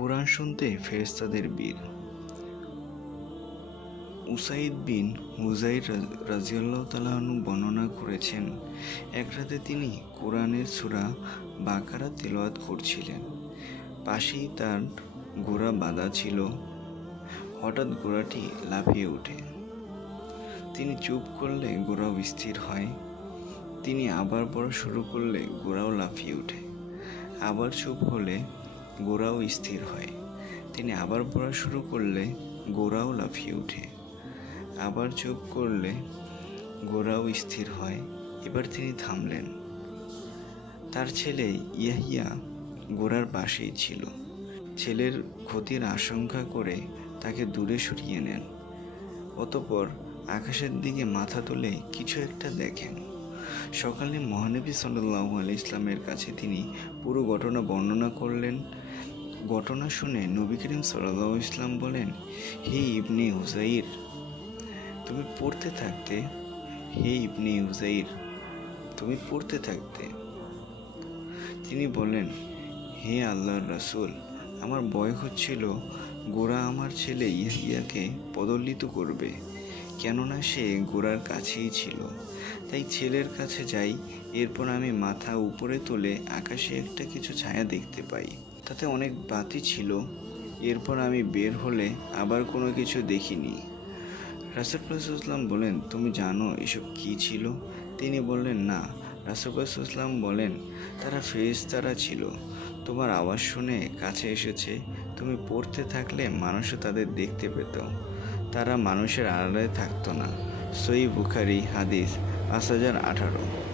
কোরআন শুনতে ফেরেশতাদের ভিড়। উসাইদ বিন হুযাইর রাদিয়াল্লাহু তাআলা আনহু বর্ণনা করেছেন, এক রাতে তিনি কোরআনের সূরা বাকারা তেলাওয়াত করছিলেন। পাশেই তার ঘোড়া বাঁধা ছিল। হঠাৎ ঘোড়াটি লাফিয়ে ওঠে। তিনি চুপ করলে ঘোড়াও স্থির হয়। তিনি আবার পড়া শুরু করলে ঘোড়াও লাফিয়ে ওঠে। আবার চুপ হলে ঘোড়াও স্থির হয়। তিনি আবার পড়া শুরু করলে ঘোড়াও লাফিয়ে ওঠে। আবার চুপ করলে ঘোড়াও স্থির হয়। এবার তিনি থামলেন। তার ছেলে ইয়াহিয়া ঘোড়ার পাশেই ছিল। ছেলের ক্ষতির আশঙ্কা করে তাকে দূরে সরিয়ে নেন। অতঃপর আকাশের দিকে মাথা তুলে কিছু একটা দেখেন। সকালে মহানবী সাল্লাল্লাহু আলাইহি ইসলামের কাছে তিনি পুরো ঘটনা বর্ণনা করলেন। ঘটনা শুনে নবী করিম সাল্লাল্লাহু আলাইহি ইসলাম বলেন, হে ইবনে হুযাইর, তুমি পড়তে থাকতে। হে ইবনে হুযাইর, তুমি পড়তে থাকতে। তিনি বলেন, হে আল্লাহর রাসূল, আমার ভয় হচ্ছিল ঘোড়া আমার ছেলে ইয়াহিয়াকে পদদলিত করবে, কেননা সে ঘোড়ার কাছেই ছিল। তাই ছেলের কাছে যাই। এরপর আমি মাথা উপরে তুলে আকাশে একটা কিছু ছায়া দেখতে পাই। তাতে অনেক বাতি ছিল। এরপর আমি বের হলে আবার কোনো কিছু দেখিনি। রাসূলুল্লাহ সাল্লাল্লাহু আলাইহি ওয়াসাল্লাম বলেন, তুমি জানো এসব কি ছিল? তিনি বললেন, না। রাসূলুল্লাহ সাল্লাল্লাহু আলাইহি ওয়াসাল্লাম বলেন, তারা ফেরেশতারা ছিল। তোমার আওয়াজ শুনে কাছে এসেছে। তুমি পড়তে থাকলে মানুষও তাদের দেখতে পেত। তারা মানুষের আড়ালে থাকতো না। সহিহ বুখারী হাদিস 5018।